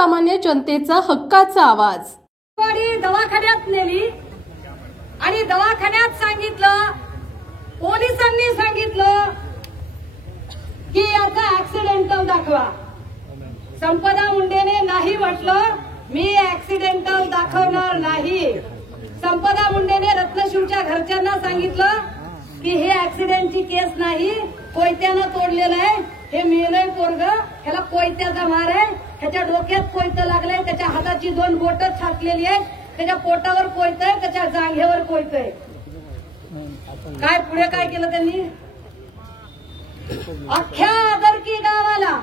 सर्वसामान्य जनतेचा हक्काचा आवाज। दवाखान्यात नेली आणि दवाखान्यात सांगितलं, पोलिसांनी सांगितलं की याचा ऍक्सिडेंटल दाखवा। संपदा मुंडेने नाही म्हटलं, मी ऍक्सिडेंटल दाखवणार नाही। संपदा मुंडेने रत्नशिवच्या घरच्यांना सांगितलं की हे ऍक्सिडेंटची केस नाही, कोयत्यानं तोडलेलं आहे, हे मेलय पोरग, ह्याला कोयत्याचा मार आहे, ह्याच्या डोक्यात कोयतं लागलंय, त्याच्या हाताची 2 बोटं छाटलेली आहेत, त्याच्या पोटावर कोयतं आहे, त्याच्या जांघेवर कोयतं आहे। काय पुढे काय केलं त्यांनी? अख्ख्या आदरकी गावाला,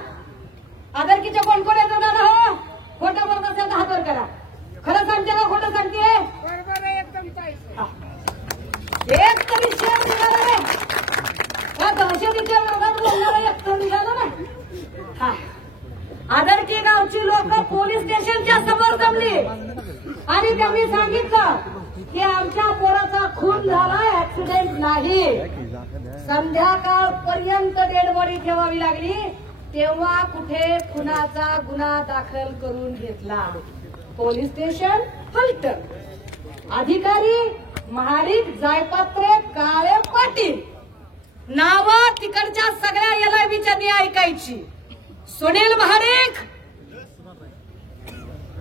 आदरकीच्या कोण कोण येतो दादा? हो, खोटं बोलत असेल तर हात वर करा। खरं सांगते का खोटं सांगते? एक तरी शेर निघाला नाही, त्या दहशतीच्या विरोधात बोलणारा एक तर निघाला नाही। आदरकी गावची लोक पोलीस स्टेशनच्या समोर जमली आणि त्यांनी सांगितलं की आमच्या पोराचा खून झाला, ऍक्सिडेंट नाही। संध्याकाळपर्यंत डेड बॉडी ठेवावी लागली, तेव्हा कुठे खुनाचा गुन्हा दाखल करून घेतला। पोलीस स्टेशन फलटण, अधिकारी महाडिक जायपात्रे काळे पाटील, नावं तिकडच्या सगळ्या एलआयबीच्यांनी ऐकायची। सुनील महाडिक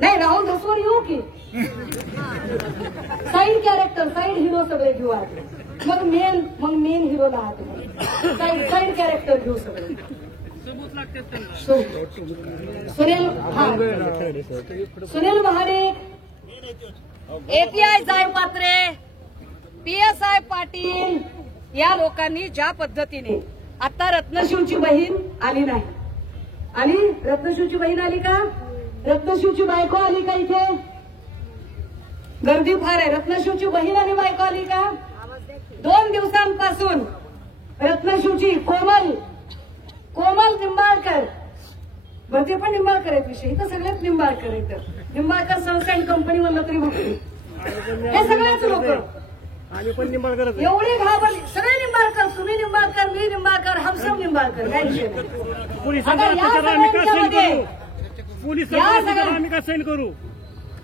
नाही, राहुल धसवर येऊ की साईड कॅरेक्टर, साईड हिरो सगळे घेऊ आले, मग मेन हिरोला आहात, साईड कॅरेक्टर घेऊ सगळे। सुनील महाडिक, एपीआय जायपात्रे, पीएसआय पाटील, या लोकांनी ज्या पद्धतीने, आता रत्नशिवची बहीण आली नाही, आणि रत्नशिवची बहीण आली का? रत्नशिवची बायको आली का? इथे गर्दी फार आहे। रत्नशिवची बहीण आणि बायको आली का? 2 दिवसांपासून रत्नशिवची कोमल निंबाळकर, भरते पण निंबाळकर आहेत, विषय इथं सगळ्यात निंबाळकर आहेत। निंबाळकर सन्स अँड कंपनी म्हणलं तरी म्हणतो, हे सगळ्याच लोक एवढे घाबरले, सगळे निंबाळकर, तुम्ही निंबाळकर, मी निंबाळकर, हम सब निंबाळकर, काय विषय नाही। आम्ही का सैन करू?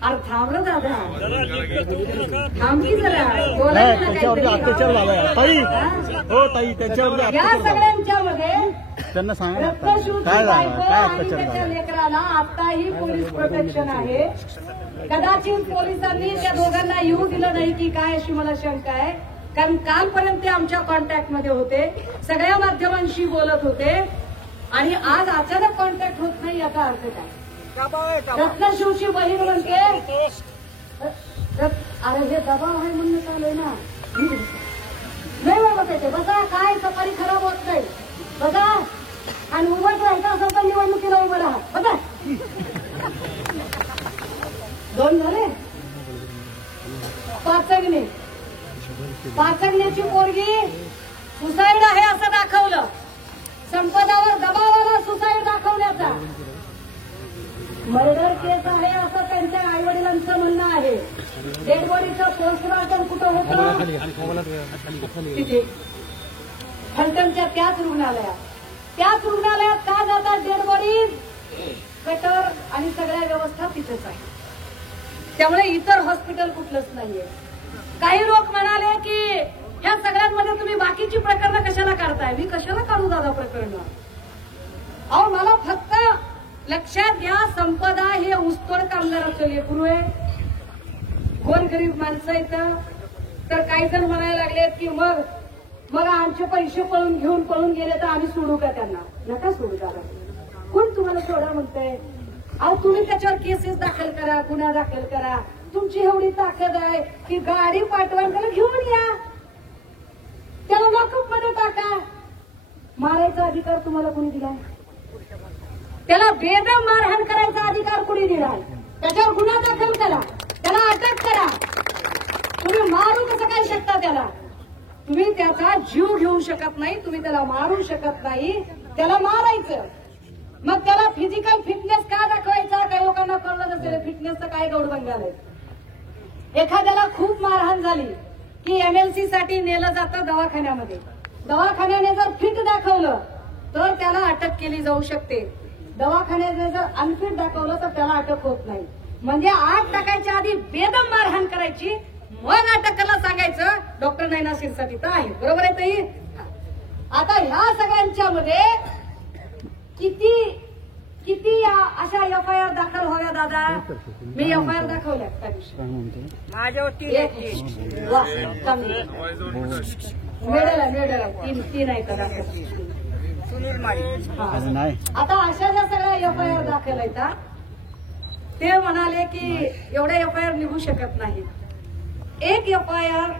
अरे थांब रे दादा, थांब की जरा, बोलायला अत्याचार झालाय ताई, हो ताई, त्याच्यावर या सगळ्यांच्या मध्ये त्यांना सांगा रत्नशिवची बायको आणि त्याच्या लेकराला आताही पोलीस प्रोटेक्शन आहे। कदाचित पोलिसांनी त्या दोघांना येऊ दिलं नाही की काय, अशी मला शंका आहे, कारण कालपर्यंत ते आमच्या कॉन्टॅक्ट मध्ये होते, सगळ्या माध्यमांशी बोलत होते, आणि आज अचानक कॉन्टॅक्ट होत नाही, याचा अर्थ काय? रत्नशिवची बहीण म्हणते, अरे हे दबाव आहे म्हणून चालू आहे ना, नाही बघायचे, बघा काय सफारी खराब होत नाही, बघा, आणि उभं राहायचं असं तर निवडणुकीला उभं राहा, बघा 2 झाले। पाचगणीची पोरगी सुसाईड आहे असं दाखवलं, संपदावर दबावाला सुसाईड दाखवण्याचा, मर्डर केस आहे असं त्यांच्या आई वडिलांचं म्हणणं आहे। डेड बॉडीचं पोस्टमॉर्टम कुठं होतं? तिथे फलटणच्या त्याच रुग्णालयात का जातात डेड बॉडी? कटर आणि सगळ्या व्यवस्था तिथेच आहे, त्यामुळे इतर हॉस्पिटल कुठलंच नाहीये। काही लोक म्हणाले की ह्या सगळ्यांमध्ये तुम्ही बाकीची प्रकरणं कशाला काढताय? मी कशाला काढू दादा प्रकरणं? अहो, मला फक्त लक्षात घ्या, संपदा हे ऊसतोड कामगाराचं लेकरू आहे, कोण गरीब माणसं येतं, तर काही जण म्हणायला लागलेत की मग आमचे पैसे पळून गेले तर आम्ही सोडू का त्यांना? नका सोडू दादा, कोण तुम्हाला सोडा म्हणतंय? अहो, तुम्ही त्याच्यावर केसेस दाखल करा, गुन्हा दाखल करा, तुमची एवढी ताकद आहे की गाडी पाठवा, त्याला घेऊन या, त्याला लॉकअप मध्ये टाका। मारायचा अधिकार तुम्हाला कोणी दिलाय? त्याला बेदम मारहाण करायचा अधिकार कोणी दिलाय? त्याच्यावर गुन्हा दाखल करा, त्याला अटक करा। तुम्ही मारू कसं काय शकता त्याला? तुम्ही त्याचा जीव घेऊ शकत नाही, तुम्ही त्याला मारू शकत नाही, त्याला मारायचं। मग त्याला फिजिकल फिटनेस का दाखवायचा? काही लोकांना कळलं नसेल फिटनेसचं काय गौड बंगाल आहे। एखाद्याला खूप मारहाण झाली की एमएलसी साठी नेलं जातं दवाखान्यामध्ये, दवाखान्याने जर फिट दाखवलं तर त्याला अटक केली जाऊ शकते। दवाखान्यात जर अनफिट दाखवलं तर त्याला अटक होत नाही. म्हणजे आग टाकायच्या आधी बेदम मारहाण करायची, मग अटकाला सांगायचं डॉक्टर नैना शिरसाट इथं आहे. बरोबर आहे ताई? आता ह्या सगळ्यांच्या मध्ये किती अशा एफआयआर दाखल व्हाव्या दादा? मी एफआयआर दाखवल्या त्या दिवशी माझ्यावरती मेडल आहे तीन आहेत दाखल. आता अशा ज्या सगळ्या एफआयआर दाखल आहेत ते म्हणाले की एवढ्या एफआयआर निघू शकत नाही. एक एफआयआर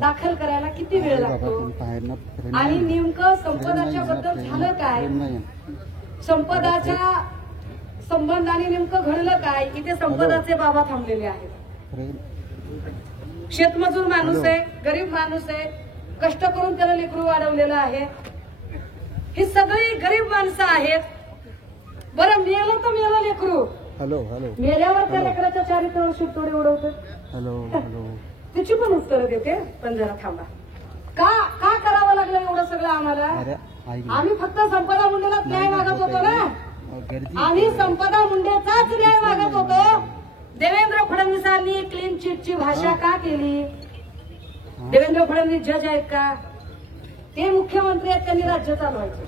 दाखल करायला किती वेळ लागतो आणि नेमकं संपदाच्या बद्दल झालं काय, संपदाच्या संबंधाने नेमकं घडलं काय? इथे संपदाचे बाबा थांबलेले आहेत. शेतमजूर माणूस आहे, गरीब माणूस आहे, कष्ट करून त्याला लेकरू वाढवलेलं आहे. ही सगळी गरीब माणसं आहेत. बरं मेलं तर मेलं लेकरू, मेल्यावर त्या लेकराच्या चारित्र्यावर शिरतोडे उडवतात. तिची पण उत्तरं देते, पण जरा थांबा. का करावं लागलं एवढं सगळं आम्हाला? आम्ही फक्त संपदा मुंडेला न्याय मागत होतो ना. आम्ही संपदा मुंडेचाच न्याय मागत होतो. देवेंद्र फडणवीसांनी क्लीन चिटची भाषा का केली? देवेंद्र फडणवीस जज आहेत का? ते मुख्यमंत्री आहेत, त्यांनी राज्य चालवायचं,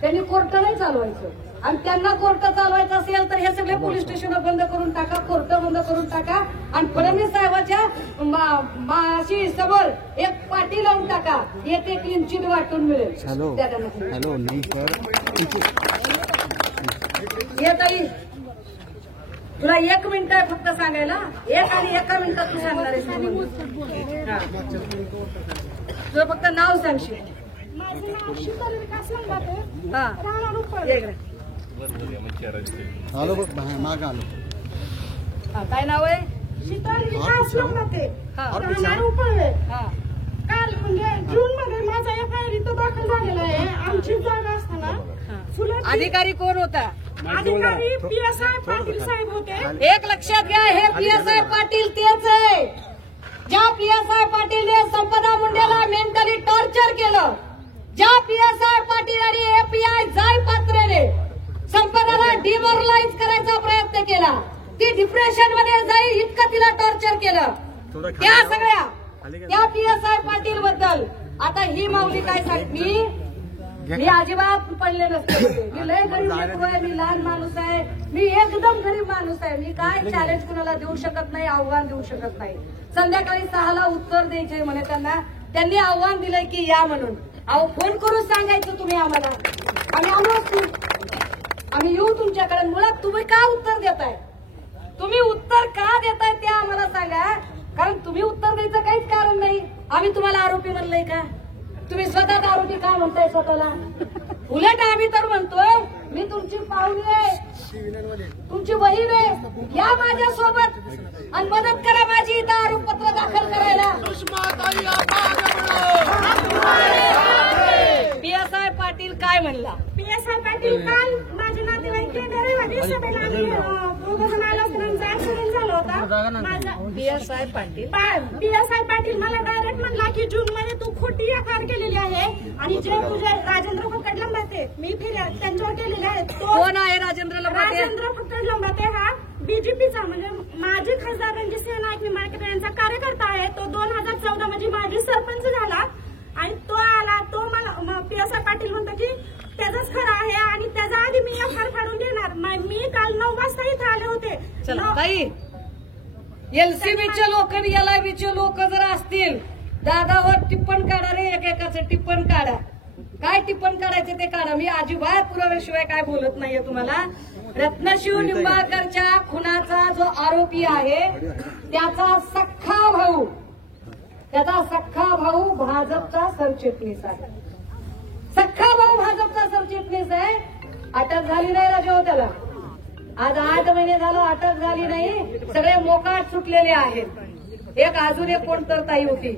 त्यांनी कोर्ट नाही चालवायचं. आणि त्यांना कोर्ट चालवायचं असेल तर हे सगळे पोलीस स्टेशन बंद करून टाका, कोर्ट बंद करून टाका आणि फडणवीस साहेबाच्या माशी समोर एक पाटी लावून टाका, एक क्लीन चिट वाटून मिळेल. ये ताई, तुला 1 मिनिट आहे फक्त सांगायला. एक आणि 1 मिनिटात तू सांगणार आहेस. तुला फक्त नाव सांगशील. माझं नाव शीतल विकास लंबाते. काय नाव आहे? शीतल विकास लंबाते. राहणार उपळवे. काल म्हणजे जून मध्ये माझा एफआयआर इथं दाखल झालेला आहे. आमची जागा असताना अधिकारी कोण होता? अधिकारी पीएसआय पाटील साहेब होते. एक लक्षात घ्या, हे पीएसआय पाटील तेच आहे ज्या पीएसआय पाटीलने संपदा मुंडेला मेंटली टॉर्चर केलं. ज्या पीएसआय पाटील आणि एपीआय जाय पात्रेने संपदाला डिमोरलाइज करायचा प्रयत्न केला, ती डिप्रेशन मध्ये जाईल इतकं तिला टॉर्चर केलं. त्या पीएसआय पाटील बद्दल आता ही माऊली काय सांगते? मी अजिबात पडले नसते. मी लय गरीब लेकरू आहे, मी लहान माणूस आहे, मी एकदम गरीब माणूस आहे. मी काय चॅलेंज कुणाला देऊ शकत नाही, आव्हान देऊ शकत नाही. संध्याकाळी 6ला उत्तर द्यायचे म्हणे त्यांना. त्यांनी आव्हान दिलंय की या म्हणून. अहो फोन करून सांगायचं तुम्ही आम्हाला, आम्ही आलो असतो, आम्ही येऊ तुमच्याकडे. मुळात तुम्ही का उत्तर देताय? तुम्ही उत्तर का देताय ते आम्हाला सांगा, कारण तुम्ही उत्तर द्यायचं काहीच कारण नाही. आम्ही तुम्हाला आरोपी म्हणलंय का? तुम्ही स्वतः आरोपी का म्हणताय स्वतःला? उलट आम्ही तर म्हणतोय मी तुमची पाहुणी आहे, तुमची बहीण आहे, या माझ्या सोबत आणि मदत करा माझी इथं आरोपपत्र दाखल करायला. पीएसआय पाटील काय म्हणला? पीएसआय पाटील काल माझे नातेवाईक रविवारी सभेला दोघं आलो असताना ऍक्सिडेंट झाला होता माझा. पीएसआय पाटील मला डायरेक्ट म्हणला की जून मध्ये तू खोटी एफआयआर केलेली आहे आणि जे तुझे राजेंद्र फक्कड लंबाते मी फिर्याद त्यांच्यावर केलेले आहेत. कोण आहे राजेंद्र लंबाते? राजेंद्र फक्कड लंबाते हा बीजेपीचा म्हणजे माजी खासदार रणजितसिंह नाईक निंबाळकर यांचा कार्यकर्ता आहे. तो 2014 मध्ये माजी सरपंच झाला आणि तो आला. तो मला पीएसआय पाटील म्हणतो की त्याचाच खरं आहे आणि त्याच्या आधी मी एफआयआर फाडून देणार. मी काल 9 वाजता इथे आले होते. ताई, एलसीबीचे लोक आणि एलआयबीचे लोक जर असतील, दादावर टिप्पण काढा रे, एकेकाचं टिप्पण काढा. काय टिप्पण काढायचं ते काढा. मी अजिबात पुराव्याशिवाय काय बोलत नाहीये तुम्हाला. रत्नशिव निंबाळकरच्या खुनाचा जो आरोपी आहे त्याचा सख्खा भाऊ भाजपचा सरचिटणीस आहे. सख्खा भाऊ भाजपचा सरचिटणीस आहे. अटक झाली नाही राजा त्याला. आज 8 महिने झालं अटक झाली नाही. सगळे मोकाट सुटलेले आहेत. एक अजून एक कोण तर ताई होती,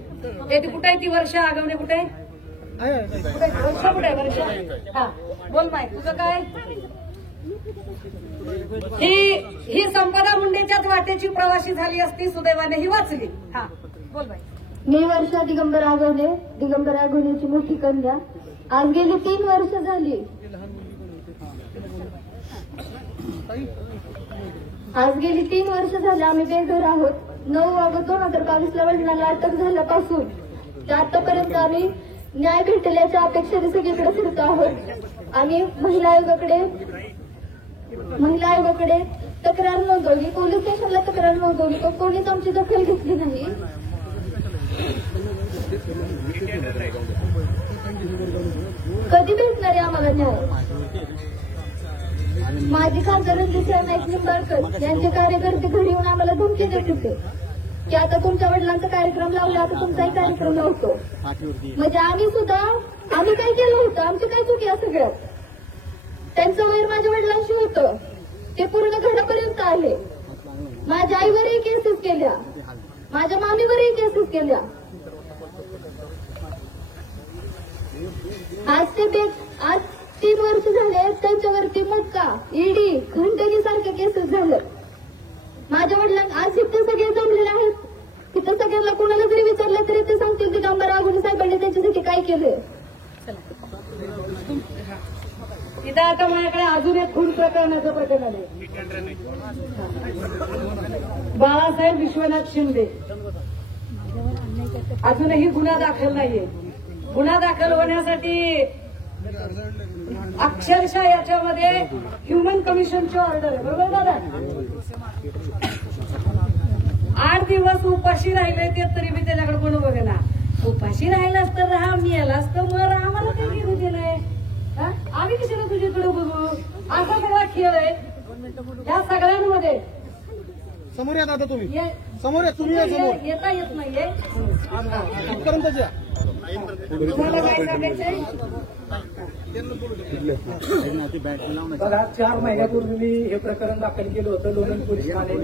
ते कुठे आहे? ती वर्षा आगवणे कुठे आहे? वर्षा कुठे आहे? वर्षा, हा बोल माय, तुझं काय? ही संपदा मुंडेच्याच वाटेची प्रवासी झाली असती, सुदैवाने ही वाचली. हा बोल बाई. मी वर्षा दिगंबर आगवण्याची मोठी कन्या. आज गेली 3 वर्ष झाली. आज गेली 3 वर्ष झाले आम्ही बेघर आहोत. 9 ऑगस्ट 2022 वडिलांना अटक झाल्यापासून ते आतापर्यंत आम्ही न्याय भेटल्याच्या अपेक्षेने सगळीकडे फिरतो आहोत. आम्ही महिला आयोगाकडे तक्रार नोंदवली, पोलीस स्टेशनला तक्रार नोंदवली, पण कोणीच आमची दखल घेतली नाही. कधी भेटणार आहे आम्हाला न्याय? माजी खासदार रणजित नाईक निंबाळकर यांचे कार्यकर्ते घरी येऊन आम्हाला धमकी देत होते की आता तुमच्या वडिलांचा कार्यक्रम लावला, आता तुमचाही कार्यक्रम लावतो. म्हणजे आम्ही काय केलं होतं? आमची काय चुकी आहे सगळ्यात? त्यांचं वैर माझ्या वडिलांशी होतं, ते पूर्ण घरापर्यंत आले. माझ्या आईवरही केसेस केल्या, माझ्या मामीवरही केसेस केल्या. आज 3 वर्ष झाले त्यांच्यावरती मोक्का, ईडी, खंडणी सारखे केसेस झाले. माझ्या वडिलांना आज इथे सगळे जमलेले आहेत. तिथं सगळ्यांना कोणाला जरी विचारलं तरी ते सांगतील दिगंबर आघोणे साहेबांनी त्यांच्यासाठी काय केलंय. इथं आता माझ्याकडे अजून एक खून प्रकरणाचं प्रकरण आहे. बाळासाहेब विश्वनाथ शिंदे, अजूनही गुन्हा दाखल नाहीये. गुन्हा दाखल होण्यासाठी अक्षरशः याच्यामध्ये ह्युमन कमिशनची ऑर्डर आहे, बरोबर दादा? 8 दिवस उपाशी राहिले ते तरी मी त्याच्याकडे कोण बघेना. उपाशी राहिलास तर राहा, मिळालास तर मग आम्हाला काही घेऊन दिलंय. आम्ही कशाला तुझ्याकडे बघू? असा सगळा खेळ आहे. या सगळ्यांमध्ये समोर या दादा, तुम्ही समोर या, तुम्ही येता येत नाहीये. तुम्हाला काय सांगायचंय? बघा, 4 महिन्यापूर्वी मी हे प्रकरण दाखल केलं होतं लोणंद पोलीस ठाणे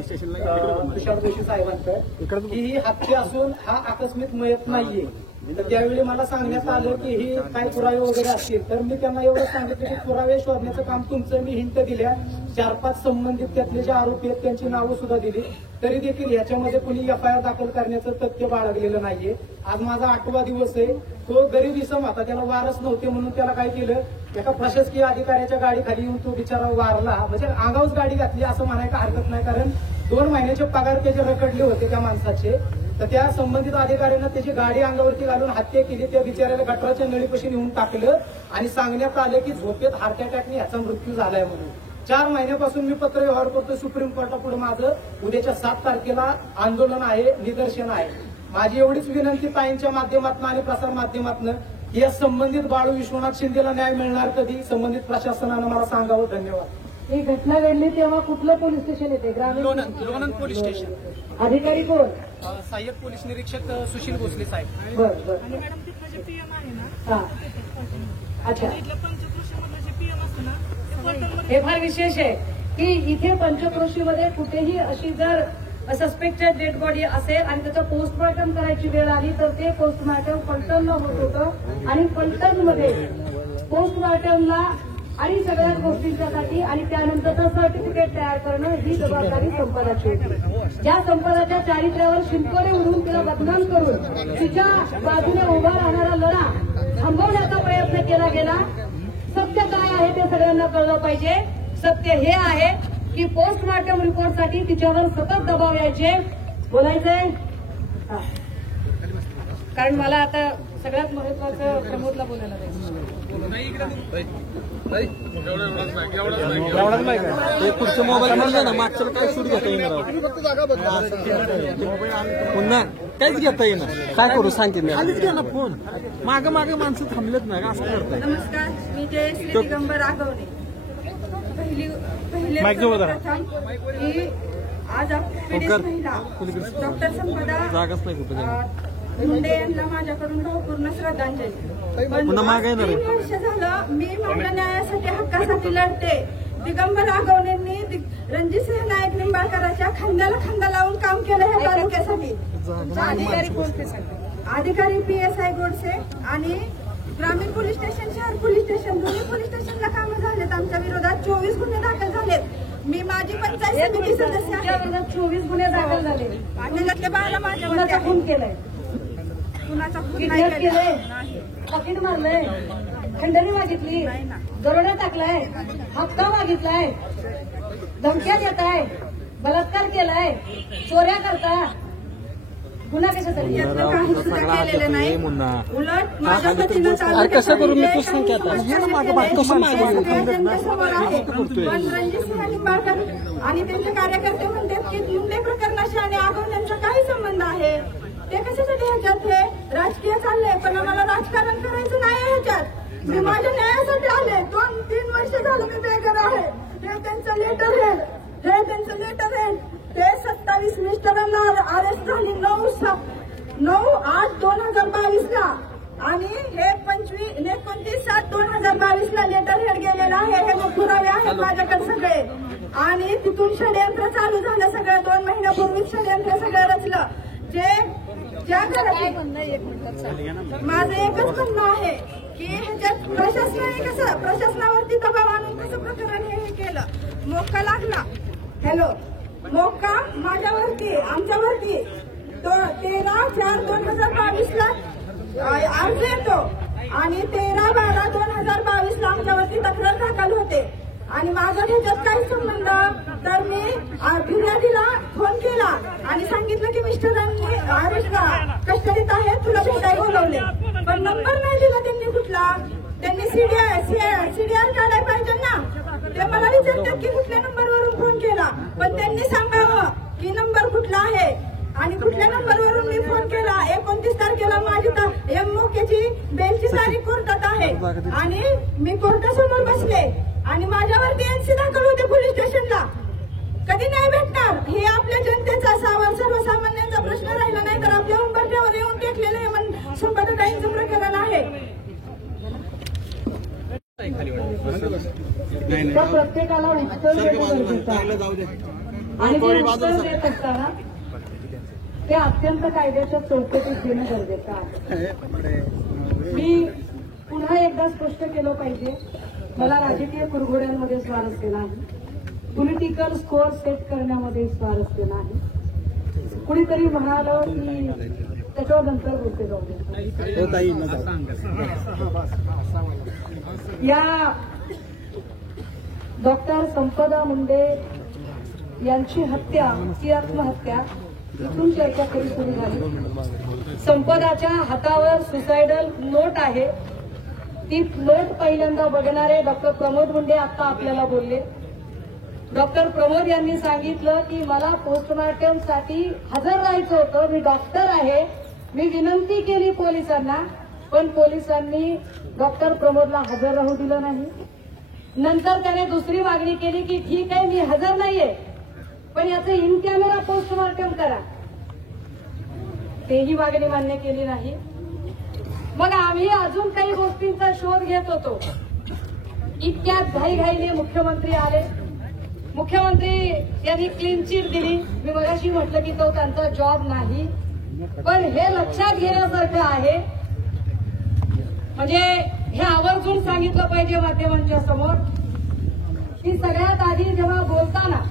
तुषार जोशी साहेबांचं, की ही हत्या असून हा आकस्मिक मयत नाहीये. तर त्यावेळी मला सांगण्यात आलं की ही काही पुरावे वगैरे असतील, तर मी त्यांना एवढं सांगितलं की पुरावे शोधण्याचं काम तुमचं. मी हिंट दिल्या, 4-5 संबंधित त्यातले जे आरोपी आहेत त्यांची नावं सुद्धा दिली, तरी देखील याच्यामध्ये कुणी एफआयआर दाखल करण्याचं तथ्य बाळगलेलं नाहीये. आज माझा 8वा दिवस आहे. तो गरीब इसम होता, त्याला वारस नव्हते म्हणून त्याला काय केलं, एका प्रशासकीय अधिकाऱ्याच्या गाडीखाली येऊन तो बिचारा वारला. म्हणजे अंगावच गाडी घातली असं म्हणायला हरकत नाही, कारण 2 महिन्याचे पगार त्याचे रखडले होते त्या माणसाचे. तर त्या संबंधित अधिकाऱ्यानं त्याची गाडी अंगावरती घालून हत्या केली. त्या बिचाऱ्याला गटाराच्या नळीपाशी नेऊन टाकलं आणि सांगण्यात आलं की झोपेत हार्ट अटॅकने याचा मृत्यू झालाय म्हणून. 4 महिन्यापासून मी पत्र व्यवहार करतो सुप्रीम कोर्टापुढे. माझं उद्याच्या 7 तारखेला आंदोलन आहे, निदर्शन आहे. माझी एवढीच विनंती ताईंच्या माध्यमातून आणि प्रसार माध्यमातून, या संबंधित बाळू विश्वनाथ शिंदेला न्याय मिळणार कधी, संबंधित प्रशासनानं मला सांगावं. धन्यवाद. ही घटना घडली तेव्हा कुठलं पोलीस स्टेशन येते? ग्रामीण लोणंद पोलीस स्टेशन. अधिकारी कोण? सहाय्यक पोलीस निरीक्षक सुशील भोसले साहेब. बरं. आणि मॅडम तिथं जे पीएम आहे ना, हा, अच्छा. इथलं पंचकृषीमधलं जे पीएम असतं ना, ते पोर्टलमध्ये हे फार विशेष आहे की इथे पंचक्रोशीमध्ये कुठेही अशी जर सस्पेक्टेड डेड बॉडी असेल आणि त्याचं पोस्टमॉर्टम करायची वेळ आली तर ते पोस्टमॉर्टम फलटणला होत होतं. आणि फलटणमध्ये पोस्टमॉर्टमला आणि सगळ्या गोष्टींच्यासाठी आणि त्यानंतरचं सर्टिफिकेट तयार करणं ही जबाबदारी संपदाची होती. ज्या संपदाच्या चारित्र्यावर शिंतोडे उडून तिला बदनाम करून तिच्या बाजूने उभा राहणारा लढा थांबवण्याचा प्रयत्न केला गेला. सत्य काय आहे ते सगळ्यांना कळलं पाहिजे. सत्य हे आहे की पोस्टमॉर्टम रिपोर्टसाठी तिच्यावर सतत दबाव यायचे. बोलायचंय कारण मला आता सगळ्यात महत्वाचं प्रमोदला बोलायला पुढचं मोबाईल म्हणलं ना, मागचं काय शूट घेता येणार, पुन्हा काहीच घेता येणार. काय करू सांगितलं, आलीच घ्या ना फोन. मागं माणसं थांबलेत ना, असं करताय. नमस्कार, मी जयश्री दिगंबर आगवणे. पहिले की आज पीडित महिला डॉक्टर संपदा जागाच नाही कुठे मुंडे यांना माझ्याकडून भावपूर्ण श्रद्धांजली. 3 वर्ष झालं मी माझ्या न्यायासाठी हक्कासाठी लढते. दिगंबर आगवणेंनी रणजितसिंह नाईक निंबाळकरांच्या खांद्याला खांदा लावून काम केलं ह्या तालुक्यासाठी. अधिकारी कोणते? अधिकारी PSI गोडसे आणि ग्रामीण पोलीस स्टेशन, शहर पोलीस स्टेशन, दोन्ही पोलीस स्टेशनला कामं झालेत. आमच्या विरोधात 24 गुन्हे दाखल झालेत. मी माझी पंचायत समिती सदस्य आहे. 24 गुन्हे दाखल झाले. त्यातल्या बाळाला कुणाचा खून केलाय? कुणाचा खून किडनॅप नाही केलंय? नाही. पाकीट मारलंय? खंडणी मागितली? नाही ना. दरोडा टाकलाय? हप्ता मागितलाय? धमक्या देताय, बलात्कार केलाय, चोऱ्या करताय, गुन्हा कशासाठी? यातलं काही सुद्धा केलेलं नाही. उलट माझ्या पतीनं अरे कसं करू मी तूच सांग की आता कसं मागे त्यांच्यासमोर आहे. पण रणजितसिंह निंबाळकर आणि त्यांचे कार्यकर्ते म्हणतात की मुंडे प्रकरणाशी आणि आगाऊ त्यांचा काही संबंध आहे. ते कशासाठी ह्याच्यात? हे राजकीय चाललंय, पण आम्हाला राजकारण करायचं नाही ह्याच्यात. मी माझ्या न्यायासाठी आले. 2-3 वर्ष झालं मी बेघर आहे. हे त्यांचं लेटर आहे, हे त्यांचं लेटर आहे. ते 27 मिस्टरांना अरेस्ट झाली 9/8/2022 ला आणि हे 29/7/2022 ला लेटर हेड गेलेलं आहे. हे पुरावे आहेत माझ्याकडे सगळे. आणि तिथून षडयंत्र चालू झालं सगळं. 2 महिन्यापूर्वीच षडयंत्र सगळं रचलं. ज्या घरात माझं एकच म्हणणं आहे की ह्याच्यात प्रशासनावरती दबाव आणून कसं प्रकरण हे केलं. मोक्का लागला. हॅलो, मोक्का माझ्यावरती, आमच्यावरती 13/4/2022 ला अर्ज येतो आणि 13/12/2022 ला आमच्यावरती तक्रार दाखल होते. आणि माझा ह्याच्यात काही संबंध? तर मी फिर्यादीला फोन केला आणि सांगितलं की मिस्टरांनी कस्टडीत आहे, तुला भेटायला बोलवले. पण नंबर नाही दिला त्यांनी कुठला. त्यांनी सीडीआर काढायला पाहिजे ना. ते मला विचारतात की कुठल्या नंबरवरून फोन केला, पण त्यांनी सांगावं की नंबर कुठला आहे आणि कुठल्या नंबरवरून मी फोन केला. 29 तारखेला माझी मोक्याची बेलची तारीख कोर्टात आहे आणि मी कोर्टासमोर बसले आणि माझ्यावरती एनसी दाखल होते पोलीस स्टेशनला. कधी नाही भेटणार. हे आपल्या जनतेचा सर्वसामान्यांचा प्रश्न राहिला नाही तर आपल्या उंबरठ्यावर येऊन टेकलेलं हे संपादकांचं प्रकरण आहे. त्या प्रत्येकाला उत्तर देणं गरजेचं आहे. आणि ते उत्तर देत असताना ते अत्यंत कायद्याच्या चौकटीत देणं गरजेचं आहे. मी पुन्हा एकदा स्पष्ट केलं पाहिजे, मला राजकीय कुरघोड्यांमध्ये स्वारस्य नाही. पॉलिटिकल स्कोअर सेट करण्यामध्ये स्वारस्य नाही. कुणीतरी म्हणालं की त्याच्यावर नंतर बोलते जाऊ दे. या डॉक्टर संपदा मुंडे यांची हत्या ही आत्महत्या इथून चर्चा कधी सुरू झाली. संपदाच्या हातावर सुसायडल नोट आहे. ती नोट पहिल्यांदा बघणारे डॉक्टर प्रमोद मुंडे आता आपल्याला बोलले. डॉक्टर प्रमोद यांनी सांगितलं की मला पोस्टमॉर्टमसाठी हजर राहायचं होतं. मी डॉक्टर आहे. मी विनंती केली पोलिसांना, पण पोलिसांनी डॉक्टर प्रमोदला हजर राहू दिलं नाही. नंतर त्याने दुसरी मागणी केली की ठीक आहे मी हजर नाहीये, पण याचं इन कॅमेरा पोस्टमॉर्टम करा. तेही मागणी मान्य केली नाही. मग आम्ही अजून काही गोष्टींचा शोध घेत होतो. इतक्यात घाईघाईने मुख्यमंत्री आले. मुख्यमंत्री यांनी क्लीन चिट दिली. मी मगाशी म्हटलं की तो त्यांचा जॉब नाही, पण हे लक्षात घेण्यासारखं आहे. म्हणजे हे आवर्जून सांगितलं पाहिजे माध्यमांच्या समोर की सगळ्यात आधी जेव्हा बोलताना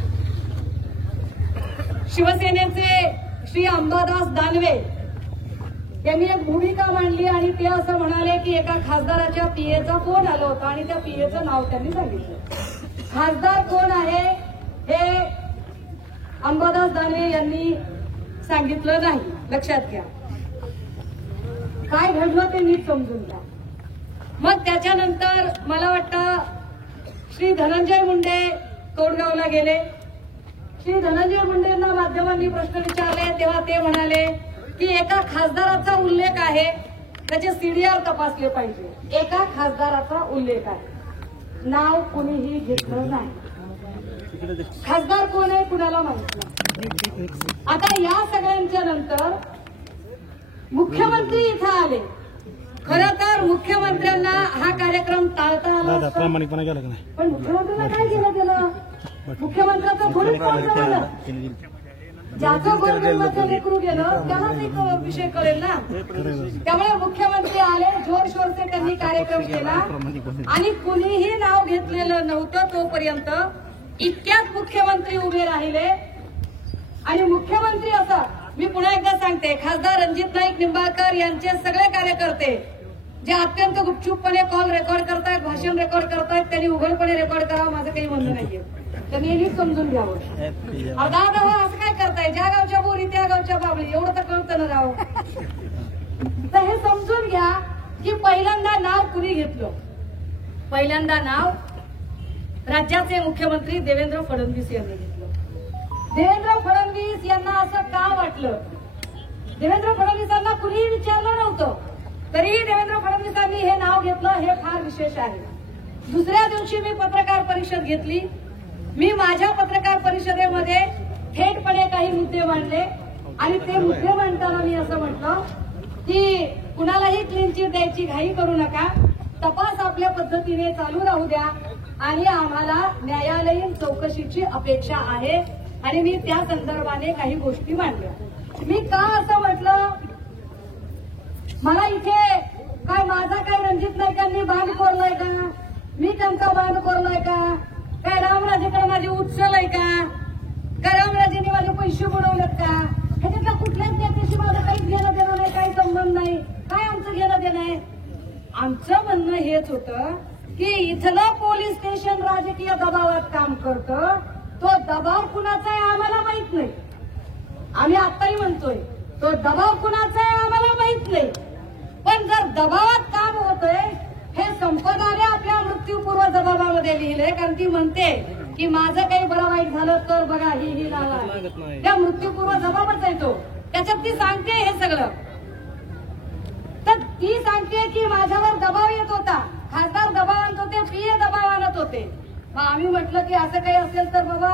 शिवसेनेचे श्री अंबादास दानवे यांनी एक भूमिका मांडली आणि ते असं म्हणाले की एका खासदाराच्या पीएचा फोन आला होता आणि त्या पीएचं नाव त्यांनी सांगितलं. खासदार कोण आहे हे अंबादास दानवे यांनी सांगितलं नाही. लक्षात घ्या, काय घडलं ते नीट समजून घ्या. मग त्याच्यानंतर मला वाटतं श्री धनंजय मुंडे तोडगावला गेले. श्री धनंजय मुंडेंना माध्यमांनी प्रश्न विचारले तेव्हा ते म्हणाले की एका खासदाराचा उल्लेख आहे, त्याचे सीडीआर तपासले पाहिजे. एका खासदाराचा उल्लेख आहे, नाव कुणीही घेतलं नाही. खासदार कोण आहे कुणाला माहित नाही. आता या सगळ्यांच्या नंतर मुख्यमंत्री इथं आले. खरं तर मुख्यमंत्र्यांना हा कार्यक्रम टाळता आला, प्रामाणिकपणा केला की नाही. पण मुख्यमंत्र्यांना काय केलं गेलं? मुख्यमंत्र्यांचं थोडीच काम झालं. ज्याचं गोरगरिबाचं लेकरू गेलं त्यालाच एक विषय कळेल ना. त्यामुळे मुख्यमंत्री आले, जोरशोरचे त्यांनी कार्यक्रम केला आणि कुणीही नाव घेतलेलं नव्हतं तोपर्यंत. इतक्यात मुख्यमंत्री उभे राहिले आणि मुख्यमंत्री असं, मी पुन्हा एकदा सांगते, खासदार रणजित नाईक निंबाळकर यांचे सगळे कार्यकर्ते जे अत्यंत गुपचूपपणे कॉल रेकॉर्ड करतायत, भाषण रेकॉर्ड करतायत, त्यांनी उघडपणे रेकॉर्ड करावं, माझं काही म्हणणं नाहीये. त्यांनी हे नीट समजून घ्यावं. दादा असं काय करताय, ज्या गावच्या बोरी त्या गावच्या बाबळी, एवढं तर कळतं ना राव. तर हे समजून घ्या की पहिल्यांदा नाव कुणी घेतलं. पहिल्यांदा नाव राज्याचे मुख्यमंत्री देवेंद्र फडणवीस यांनी घेतलं. देवेंद्र फडणवीस यांना असं का वाटलं, देवेंद्र फडणवीसांना कुणीही विचारलं नव्हतं, तरीही देवेंद्र फडणवीसांनी हे नाव घेतलं, हे फार विशेष आहे. दुसऱ्या दिवशी मी पत्रकार परिषद घेतली. मी माझ्या पत्रकार परिषदेमध्ये थेटपणे काही मुद्दे मांडले आणि ते मुद्दे मांडताना मी असं म्हटलं की कुणालाही क्लीन चिट द्यायची घाई करू नका, तपास आपल्या पद्धतीने चालू राहू द्या आणि आम्हाला न्यायालयीन चौकशीची अपेक्षा आहे. आणि मी त्या संदर्भाने काही गोष्टी मांडल्या. मी का असं म्हटलं, मला इथे काय माझा काय रणजित नाईकांनी बांध कोरलाय का, मी त्यांचा बांध कोरलाय का, काय रामराजेकडे माझी उचल आहे का, काय रामराजेंनी माझे पैसे बुडवलेत का, ह्याच्यातल्या कुठल्याच नेत्याशी माझं काही घेणं देणं नाही, काही संबंध नाही. काय आमचं घेणं देणं आहे. आमचं म्हणणं हेच होतं की इथलं पोलीस स्टेशन राजकीय दबावात काम करतं. तो दबाव कुणाचा आहे आम्हाला माहित नाही. आम्ही आत्ताही म्हणतोय तो दबाव कुणाचा आहे आम्हाला माहित नाही. पण जर दबावात काम होतंय हे संपदाने आपल्या मृत्यूपूर्व जबाबामध्ये लिहिलंय. कारण ती म्हणते की माझं काही बरं वाईट झालं तर बघा ही नाव आहे, त्या मृत्यूपूर्व जबाबच आहे तो. त्याच्यात ती सांगते हे सगळं. तर ती सांगते की माझ्यावर दबाव येत होता, खासदार दबाव आणत होते, पीए दबाव आणत होते. मग आम्ही म्हटलं की असं काही असेल तर बाबा,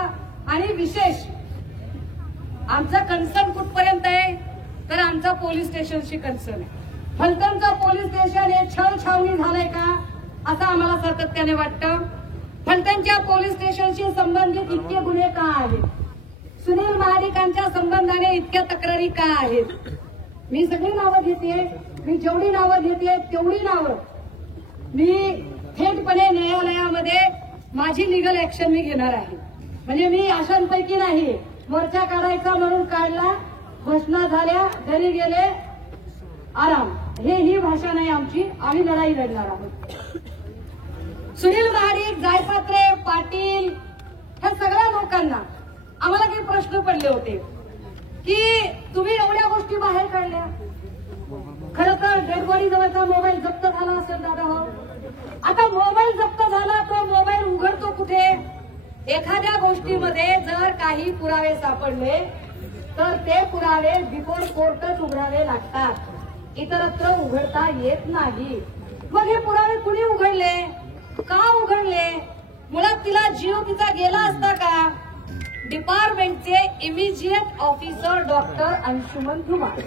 आणि विशेष आमचं कन्सर्न कुठपर्यंत आहे तर आमचा पोलीस स्टेशनशी कन्सर्न आहे. फलटणचं पोलीस स्टेशन हे छळ छावणी झालंय का असं आम्हाला सातत्याने वाटतं. फलटणच्या पोलीस स्टेशनशी संबंधित इतके गुन्हे का आहेत, सुनील महाडिकांच्या संबंधाने इतक्या तक्रारी का आहेत. मी सगळी नावं घेते, मी जेवढी नावं घेते तेवढी नावं मी थेटपणे न्यायालयामध्ये माझी लिगल ऍक्शन मी घेणार आहे. म्हणजे मी अशांपैकी नाही मोर्चा काढायचा म्हणून काढला, घोषणा झाल्या, घरी गेले, आराम. ही भाषा नाही आमची. आम्ही लढाई लढणार आहोत. सुनील महाडिक, जायपात्रे, पाटील ह्या सगळ्या लोकांना आम्हाला काही प्रश्न पडले होते की तुम्ही एवढ्या गोष्टी बाहेर काढल्या. खरं तर डेड बॉडी जवळचा मोबाईल जप्त झाला असेल दादा हो. आता मोबाईल जप्त झाला, तो मोबाईल उघडतो कुठे. एखाद्या गोष्टीमध्ये जर काही पुरावे सापडले तर ते पुरावे बिफोर कोर्टच उघडावे लागतात, इतरत्र उघडता येत नाही. मग हे पुरावे कुणी उघडले, का उघडले. मुळात तिला जीव तिचा गेला असता का. डिपार्टमेंटचे immediate officer doctor Anshuman Dhumal,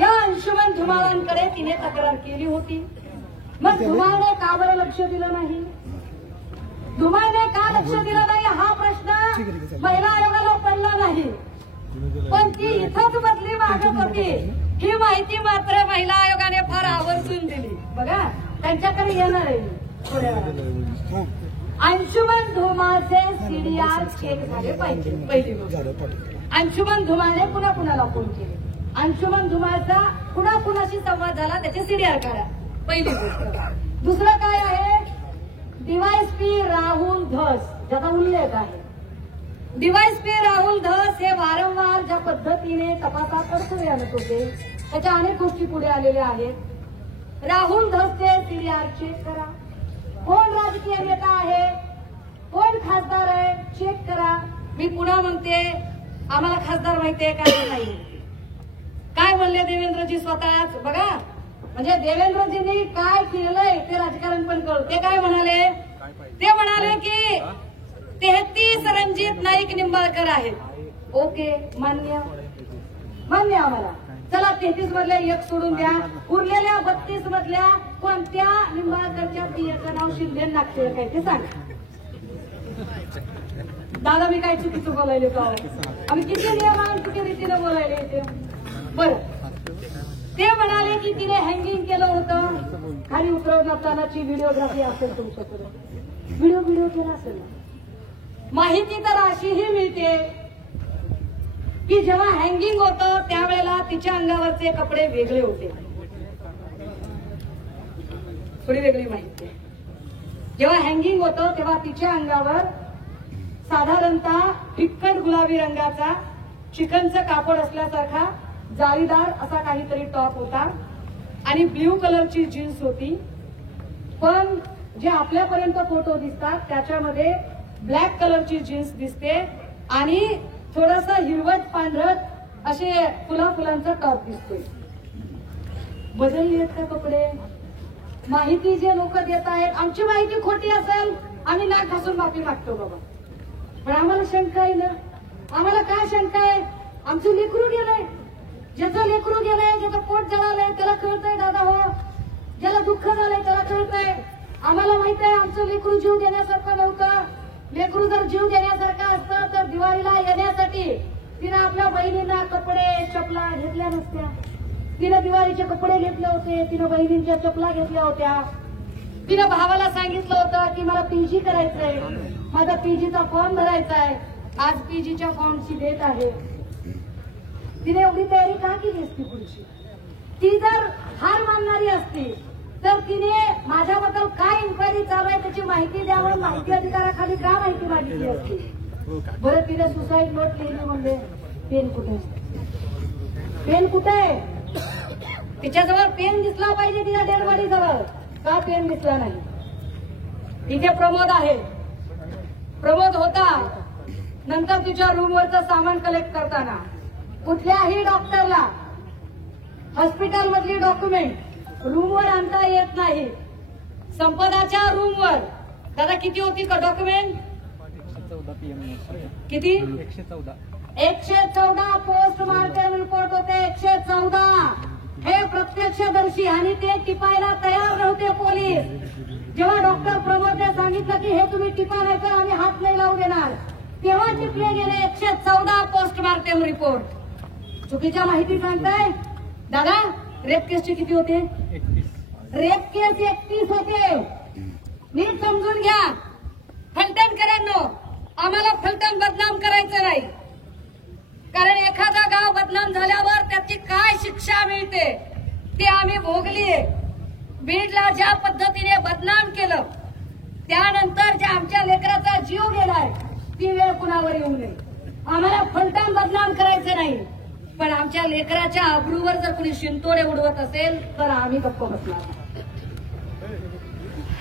या अंशुमन धुमाळांकडे तिने तक्रार केली होती. मग धुमाळने का बरं लक्ष दिलं नाही, धुमाळने का लक्ष दिलं नाही हा प्रश्न महिला आयोगाला पडला नाही. पण ती इथंच बदली मागत होती ही माहिती मात्र महिला आयोगाने फार आवर्जून दिली. बघा त्यांच्याकडे येणार आहे थोड्या वेळात. अंशुमन धुमाळचे सीडीआर चेक झाले पाहिजे. पहिली गोष्ट, अंशुमन धुमाळने पुन्हा कुणाला फोन केले, अंशुमन धुमाळचा कुणा कुणाशी संवाद झाला त्याचे सीडीआर काढा. पहिली गोष्ट. दुसरं काय आहे, डीवायएसपी राहुल धस ज्याचा उल्लेख आहे. डीवायएसपी राहुल धस हे वारंवार ज्या पद्धतीने तपासात अडथळे आणत होते त्याच्या अनेक गोष्टी पुढे आलेल्या आहेत. राहुल धसचे सीडीआर चेक करा. कोण राजकीय नेता आहे, कोण खासदार आहे, चेक करा. मी पुन्हा म्हणते आम्हाला खासदार माहिती आहे का नाही. काय म्हणले देवेंद्रजी स्वतःच बघा. म्हणजे देवेंद्रजींनी काय केलंय ते राजकारण पण कळतं. ते काय म्हणाले, ते म्हणाले की 33 रणजित नाईक निंबाळकर आहेत. ओके, मान्य आम्हाला. चला 33 मधल्या एक सोडून द्या, उरलेल्या 32 मधल्या कोणत्या निंबाळकरच्या पियाचं नाव शिंदे लागते काय ते सांगा. दादा मी काय चुकीचं बोलायले का, आम्ही किती नियमानं किती रीतीने बोलायले ते. बरं, ते म्हणाले की तिने हँगिंग केलं होतं, खाली उतरवतानाची व्हिडिओग्राफी असेल तुमच्याकडे, व्हिडिओ केला असेल ना. माहिती तर अशीही मिळते की जेव्हा हँगिंग होतं त्यावेळेला तिच्या अंगावरचे कपडे वेगळे होते. थोडी वेगळी माहिती. जेव्हा हँगिंग होतं तेव्हा तिच्या अंगावर साधारणतः फिक्कट गुलाबी रंगाचा चिकनचं कापड असल्यासारखा जाळीदार असा काहीतरी टॉप होता आणि ब्ल्यू कलरची जीन्स होती. पण जे आपल्यापर्यंत फोटो दिसतात त्याच्यामध्ये ब्लॅक कलरची जीन्स दिसते आणि थोडासा हिरवट पांढरट असे फुलांचा टॉप दिसतोय. बदलली आहेत का कपडे? माहिती जे लोक देत आहेत, आमची माहिती खोटी असेल आम्ही नाक घासून माफी मागतो बाबा, पण आम्हाला शंका आहे ना. आम्हाला काय शंका आहे? आमचं लेकरू गेलंय, ज्याचं लेकरू गेलंय, ज्याचं पोट जळालंय त्याला कळतंय दादा हो, ज्याला दुःख झालंय त्याला कळतंय. आम्हाला माहित आहे आमचं लेकरू जीव देण्यासारखं नव्हतं. लेकरू जर जीव देण्यासारखं असतं तर दिवाळीला येण्यासाठी तिनं आपल्या बहिणींना कपडे चपला घेतल्या नसत्या. तिनं दिवाळीचे कपडे घेतले होते, तिनं बहिणींच्या चपला घेतल्या होत्या. तिनं भावाला सांगितलं होतं की मला पीजी करायचंय, माझा पीजीचा फॉर्म भरायचा आहे. आज पीजीच्या फॉर्मची डेट आहे. तिने एवढी तयारी का केली असती पुढची? ती जर हार मानणारी असती तर तिने माझ्याबद्दल काय इन्क्वायरी चालू आहे त्याची माहिती द्यावं, माहिती अधिकाराखाली का माहिती मागितली असती? बरं तिने सुसाईड नोट लिहिली म्हणजे पेन कुठे? पेन कुठे आहे? तिच्याजवळ पेन दिसला पाहिजे तिच्या डेड बॉडी जवळ, का पेन दिसला नाही? इथे प्रमोद आहे, प्रमोद होता. नंतर तिच्या रूमवरचं सामान कलेक्ट करताना कुठल्याही डॉक्टरला हॉस्पिटलमधली डॉक्युमेंट रूमवर आणता येत नाही. संपदाच्या रूमवर दादा किती होती का डॉक्युमेंट? किती? 114 पोस्टमार्टम रिपोर्ट होते. 114 हे प्रत्यक्षदर्शी आणि ते टिपायला तयार नव्हते पोलीस. जेव्हा डॉक्टर प्रमोदने सांगितलं की हे तुम्ही टिपा नाही तर आम्ही हात नाही लावू देणार, तेव्हा टिपले गेले 114 पोस्टमार्टम रिपोर्ट. चुकीच्या माहिती सांगताय दादा. रेप केसचे किती होते? 31. रेप केस 31 होते. नीट समजून घ्या फलटणकरांनो, आम्हाला फलटण बदनाम करायचं नाही. कारण एखादा गाव बदनाम झाल्यावर त्याची काय शिक्षा मिळते ते आम्ही भोगलीये. बीडला ज्या पद्धतीने बदनाम केलं त्यानंतर ज्या आमच्या लेकराचा जीव गेलाय ती वेळ कुणावर येऊ नये. आम्हाला फलटण बदनाम करायचं नाही, पण आमच्या लेकराच्या अब्रूवर जर कुणी शिंतोडे उडवत असेल तर आम्ही गप्प बसणार.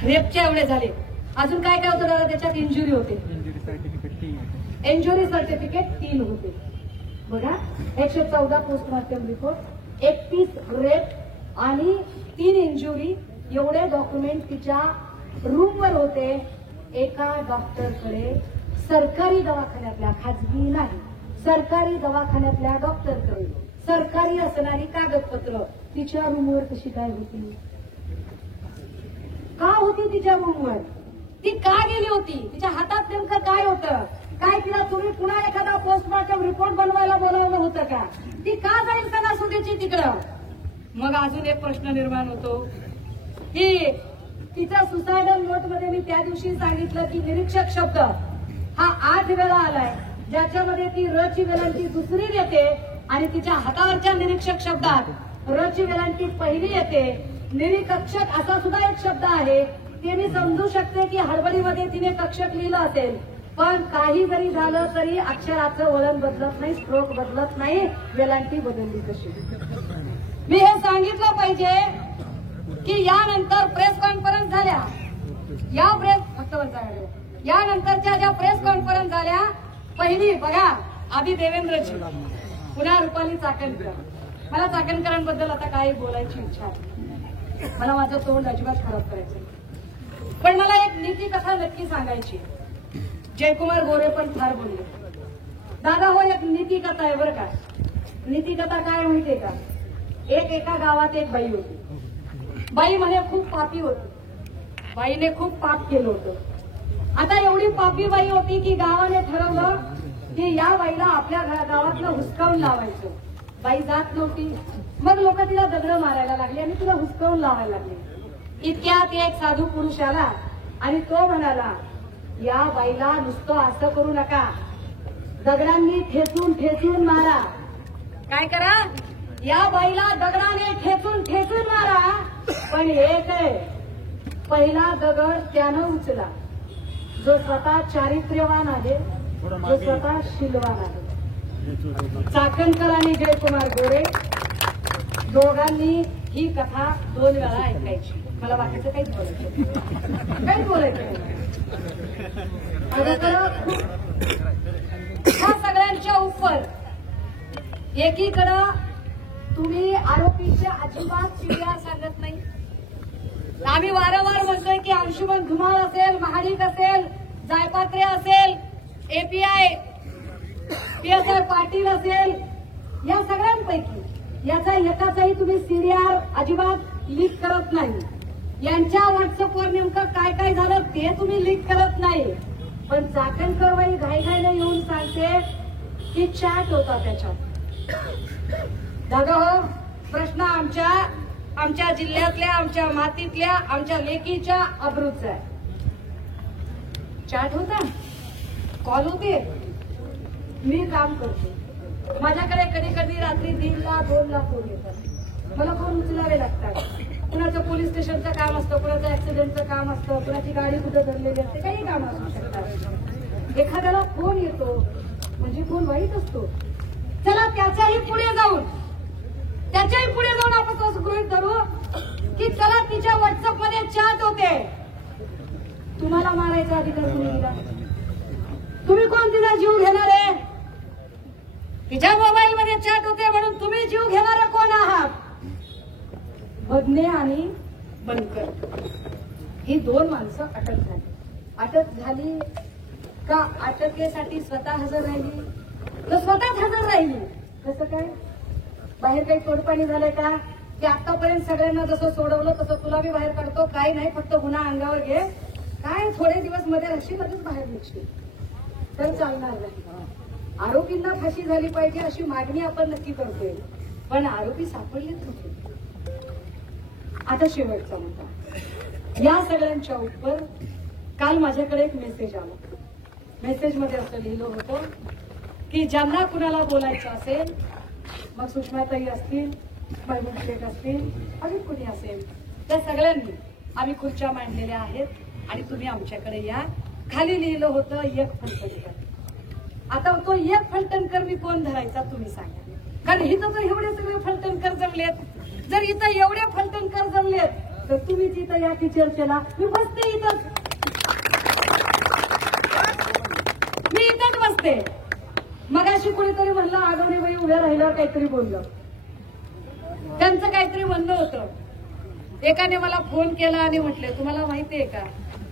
रेपचे एवढे झाले. अजून काय काय होतं दादा त्याच्यात? इंजुरी होते. इंजुरी सर्टिफिकेट 3 होते. बघा 114 पोस्टमार्टम रिपोर्ट, 31 रेप आणि 3 इंजुरी एवढे डॉक्युमेंट तिच्या रूमवर होते. एका डॉक्टरकडे, सरकारी दवाखान्यातल्या, खाजगी नाही, सरकारी दवाखान्यातल्या डॉक्टरकडे सरकारी असणारी कागदपत्र तिच्या रूमवर कशी काय होती? का होती तिच्या रूमवर? ती का गेली होती? तिच्या हातात नेमकं काय होतं? काय तिला तुम्ही पुन्हा एखादा पोस्टमार्टम रिपोर्ट बनवायला बोलावलं होतं का? ती का जाईल सणासुदीची तिकडं? मग अजून एक प्रश्न निर्माण होतो की तिच्या सुसायडल नोटमध्ये मी त्या दिवशी सांगितलं की निरीक्षक शब्द हा 8 वेळा आलाय, ज्याच्यामध्ये ती रची वेलांटी दुसरी येते आणि तिच्या हातावरच्या निरीक्षक शब्दात रची वेलांटी पहिली येते. निरीक्षक असा सुद्धा एक शब्द आहे. ते मी समजू शकते की हडबडीमध्ये तिने कक्षक लिहिलं असेल, पण काही जरी झालं तरी अक्षराचं वळण बदलत नाही, स्ट्रोक बदलत नाही, वेलांटी बदलली कशी? मी हे सांगितलं पाहिजे की यानंतर प्रेस कॉन्फरन्स झाल्या, यानंतरच्या ज्या प्रेस कॉन्फरन्स झाल्या, पहिली बघा आधी देवेंद्रजी, पुन्हा रुपाली चाकणकर. मला चाकणकरांबद्दल आता काही बोलायची इच्छा आहे, मला माझं तोंड अजिबात खराब करायचं, पण मला एक नीती कथा नक्की सांगायची. जयकुमार गोरे पण फार बोलले. दादा हो एक नीती कथा आहे बरं का. नीती कथा काय माहितीये का? एका गावात एक बाई होती. बाई म्हणे खूप पापी होती. बाईने खूप पाप केलं होतं. आता एवढी पापी बाई होती की गावाने ठरवलं की या बाईला आपल्या गावातलं हुसकावून लावायचं. बाई जात नव्हती. मग लोक तिला दगड मारायला लागले आणि तिला हुसकावून लावायला लागले. इतक्यात एक साधू पुरुष आला आणि तो म्हणाला, या बाईला नुसतं असं करू नका, दगडांनी ठेचून ठेचून मारा. काय करा? या बाईला दगडाने ठेचून ठेचून मारा. पण एक आहे, पहिला दगड त्यानं उचला जो स्वतः चारित्र्यवान आहे, जो स्वतः शिलवान आहे. चाकणकर आणि जयकुमार गोरे दोघांनी ही कथा 2 वेळा ऐकायची. मला बाकीचं काहीच बोलायचं नाही. ह्या सगळ्यांच्या उपर एकीकडं तुम्ही आरोपीच्या अजिबात शिव्या सांगत नाही. आम्ही वारंवार म्हणतोय की अंशुमन धुमाळ असेल, महाडिक असेल, जायपात्रे असेल, एपीआय PSI पाटील असेल, या सगळ्यांपैकी याचा एकाचाही तुम्ही सीडीआर अजिबात लीक करत नाही. यांच्या व्हॉट्सअपवर नेमकं काय काय झालं ते तुम्ही लीक करत नाही. पण चाकणकर बाई घाईघाईने येऊन सांगते की चॅट होता त्याच्यात. दादा हो, प्रश्न आमच्या जिल्ह्यातल्या, आमच्या मातीतल्या, आमच्या लेकीच्या अब्रूचा आहे. चॅट होता, कॉल होते, मी काम करतो. माझ्याकडे कधी कधी रात्री 1.5 लाख 2 लाख फोन येतात. मला फोन उचलावे लागतात. कुणाचं पोलीस स्टेशनचं काम असतं, कुणाचं ऍक्सिडेंटचं काम असतं, कुणाची गाडी कुठं धरलेली असते, काही काम असू शकतात. एखाद्याला फोन येतो म्हणजे फोन वाईट असतो. चला त्याच्याही पुढे जाऊन आपण असं गृहीत धरू की चला तिच्या व्हॉट्सअपमध्ये चॅट होते. तुम्हाला मारायचा अधिकार तुम्ही दिला. तुम्ही कोण तिचा जीव घेणार आहे? तिच्या मोबाईलमध्ये चॅट होते म्हणून तुम्ही जीव घेणारे कोण आहात? बदने आणि बनकर ही 2 माणसं अटक झाली का? अटकेसाठी स्वतः हजर राहिली तर स्वतःच हजर राहिली. कसं काय? बाहेर काही तोडपाणी झालंय का? की आतापर्यंत सगळ्यांना जसं सोडवलं तसं तुला बी बाहेर काढतो, काही नाही, फक्त गुन्हा अंगावर घे, काय थोडे दिवस मध्ये राहशील, लगेच बाहेर निघशील, तर चालणार नाही. आरोपींना फाशी झाली पाहिजे अशी मागणी आपण नक्की करतोय, पण आरोपी सापडलेच होते. आता शेवटचा मुद्दा. या सगळ्यांच्या उपर काल माझ्याकडे एक मेसेज आला. मेसेजमध्ये असं लिहिलं होतं की ज्यांना कुणाला बोलायचं असेल, मग सुषमाताई असतील, महबूब शेख असतील, अजून कुणी असेल, त्या सगळ्यांनी आम्ही खुर्च्या मांडलेल्या आहेत आणि तुम्ही आमच्याकडे या. खाली लिहिलं होतं 1 फलटणकर. आता तो 1 फलटणकर मी कोण धरायचा तुम्ही सांगा. कारण इथं तर एवढे सगळे फलटणकर जमलेत. जर इथं एवढे फलटणकर जमलेत तर तुम्ही तिथं या की चर्चेला. मी बसते इथंच, मी इथंच बसते. मगाशी कुणीतरी म्हणलं आगवणे बाई उभ्या राहिल्यावर काहीतरी बोललं. त्यांचं काहीतरी म्हणणं होतं. एकाने मला फोन केला आणि म्हटले तुम्हाला माहितीये का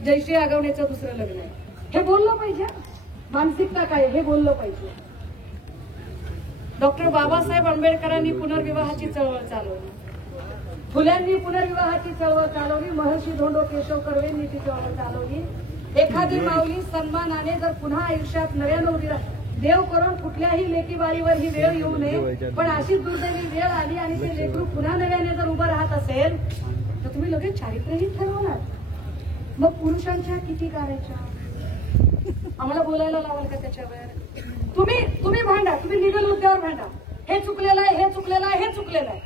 जयश्री आगवणेचं दुसरं लग्न आहे. हे बोललं पाहिजे. मानसिकता काय हे बोललं पाहिजे. डॉक्टर बाबासाहेब आंबेडकरांनी पुनर्विवाहाची चळवळ चालवली. फुल्यांनी पुनर्विवाहाची चळवळ चालवली. महर्षी धोंडो केशव कर्वेंनी ती चळवळ चालवली. एखादी माऊली सन्मानाने जर पुन्हा आयुष्यात नव्यानं उभी राहते, देव करून कुठल्याही लेकीबाळीवर ही वेळ येऊ नये, पण अशी दुर्दैवी वेळ आली आणि ते लेकरू पुन्हा नव्याने जर उभं राहत असेल तर तुम्ही लगेच चारित्र्यहीन ठरवणार. मग पुरुषांच्या किती करायच्या? आम्हाला बोलायला लावाल का त्याच्यावर? तुम्ही भांडा, तुम्ही लिगल मुद्द्यावर भांडा. हे चुकलेलं आहे, हे चुकलेलं आहे, हे चुकलेलं आहे.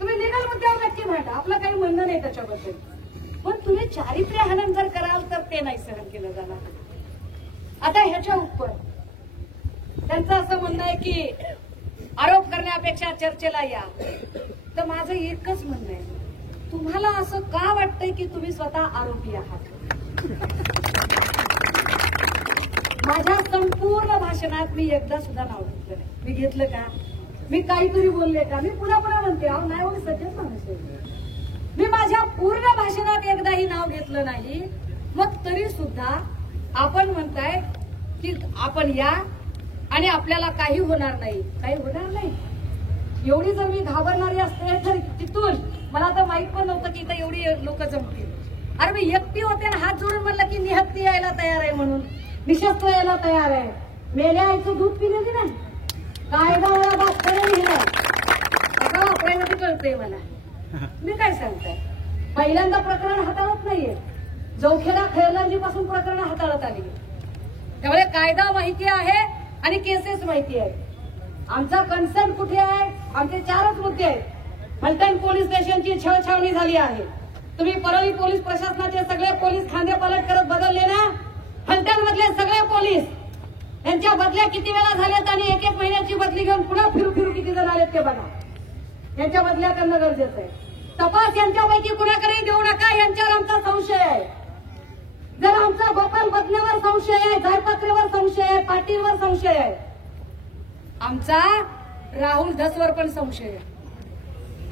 तुम्ही लिगल मुद्द्यावर नक्की भांडा, आपलं काही म्हणणं नाही त्याच्याबद्दल. पण तुम्ही चारित्र्य हनन जर कराल तर ते नाही सहन केलं जाणार. आता ह्याच्या उपर त्यांचं असं म्हणणं आहे की आरोप करण्यापेक्षा चर्चेला या. तर माझं एकच म्हणणं आहे, तुम्हाला असं का वाटतंय की तुम्ही स्वतः आरोपी आहात? माझ्या संपूर्ण भाषणात मी एकदा सुद्धा नाव घेतलं नाही. मी घेतलं का? मी काहीतरी बोलले का? मी पुन्हा म्हणते अहो नाही हो, सध्याच माणूस आहे. मी माझ्या पूर्ण भाषणात एकदाही नाव घेतलं नाही. मग तरी सुद्धा आपण म्हणताय की आपण या आणि आपल्याला काही होणार नाही. काही होणार नाही. एवढी जर मी घाबरणारी असते तर तिथून मला तर माहित पण नव्हतं की इथं एवढी लोक जमतील. अरे मी एकटी होते आणि हात जोडून म्हणलं की निहत्ती यायला तयार आहे, म्हणून निशस्त्र यायला तयार आहे. मेल्या आईचं दूध पिलेली नाही. कायदा बादशाला लिहिलंय. आता वापरायला कळतंय मला. मी काय सांगताय, पहिल्यांदा प्रकरण हाताळत नाहीये. जवखेडा खैरलांजीपासून प्रकरण हाताळत आली. त्यामुळे कायदा माहिती आहे आणि केसेस माहिती आहे. आमचा कन्सर्न कुठे आहे? आमचे 4च मुद्दे आहेत. फलटण पोलीस स्टेशनची छळछावणी झाली आहे. तुम्ही परळी पोलीस प्रशासनाचे सगळे पोलीस खांदे पालट करत बदलले ना. फलटण मधले सगळे पोलीस यांच्या बदल्या किती वेळा झाल्यात आणि एक एक महिन्याची बदली घेऊन पुन्हा फिरू फिरू किती जण आलेत ते बघा. यांच्या बदल्या करणं गरजेचं आहे. तपास यांच्यापैकी कुणाकडे देऊ नका, यांच्यावर आमचा संशय आहे. जर आमचा गोपाल बदल्यावर संशय आहे, झारपत्रेवर संशय आहे, पाटीलवर संशय आहे, आमचा राहुल धसवर पण संशय आहे,